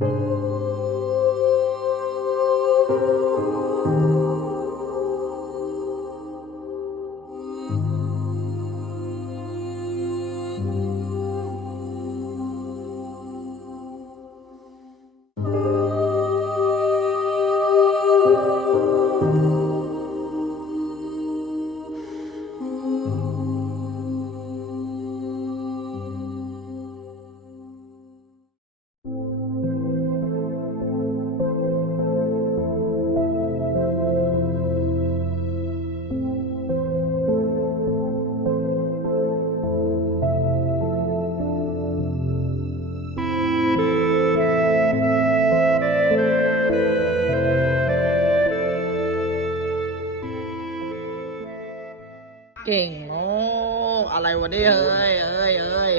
เก่งโอ้อะไรวะเนี่ยเอ้ย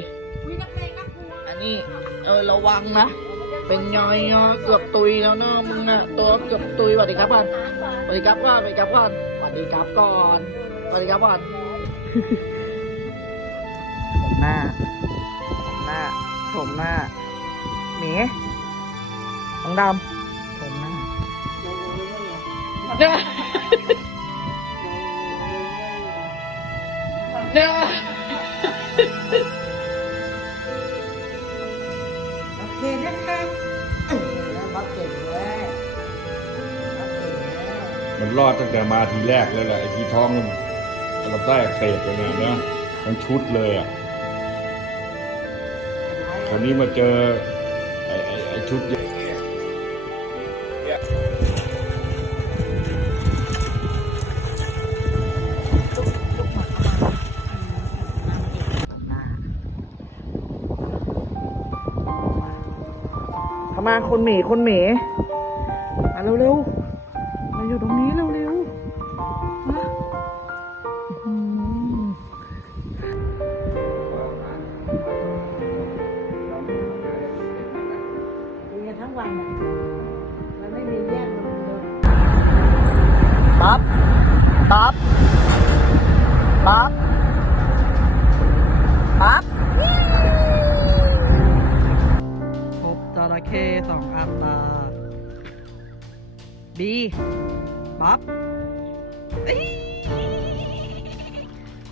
วินักเลงนักกลัวอันนี้ระวังนะเป็นยอยเกือบตุยแล้วเนาะมึงอะตัวเกือบตุยสวัสดีครับก่อนสวัสดีครับก่อนสวัสดีครับก่อนสวัสดีครับก่อนสวัสดีครับก่อนผมหน้าหมีน้องดำผมหน้าเนี่ยโอเคนะคะรับเก่งเลยมันรอดตั้งแต่มาทีแรกเลยแหละไอ้ที่ท้องเราได้อักเสบเลยนะทั้งชุดเลยอ่ะคราวนี้มาเจอไอ้ชุดมาคนหมีมาเร็วๆมาอยู่ตรงนี้เร็วๆมาคุยกันทั้งวันมันไม่มีแยกเลยปั๊บพบจระเข้2 อันมาบีปั๊บ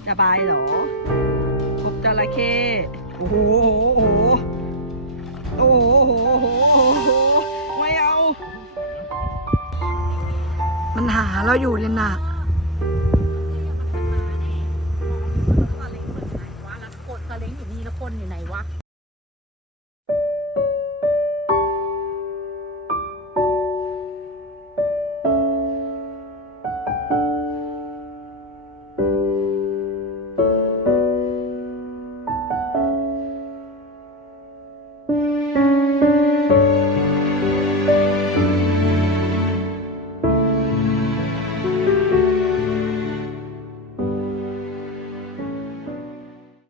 จะบายเหรอพบจระเข้โอ้โหไม่เอามันหาเราอยู่เนี่ยนะกดซาเล้งอยู่นี่แล้วคนอยู่ไหนวะ